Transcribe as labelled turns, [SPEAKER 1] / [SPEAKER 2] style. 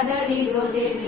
[SPEAKER 1] cada de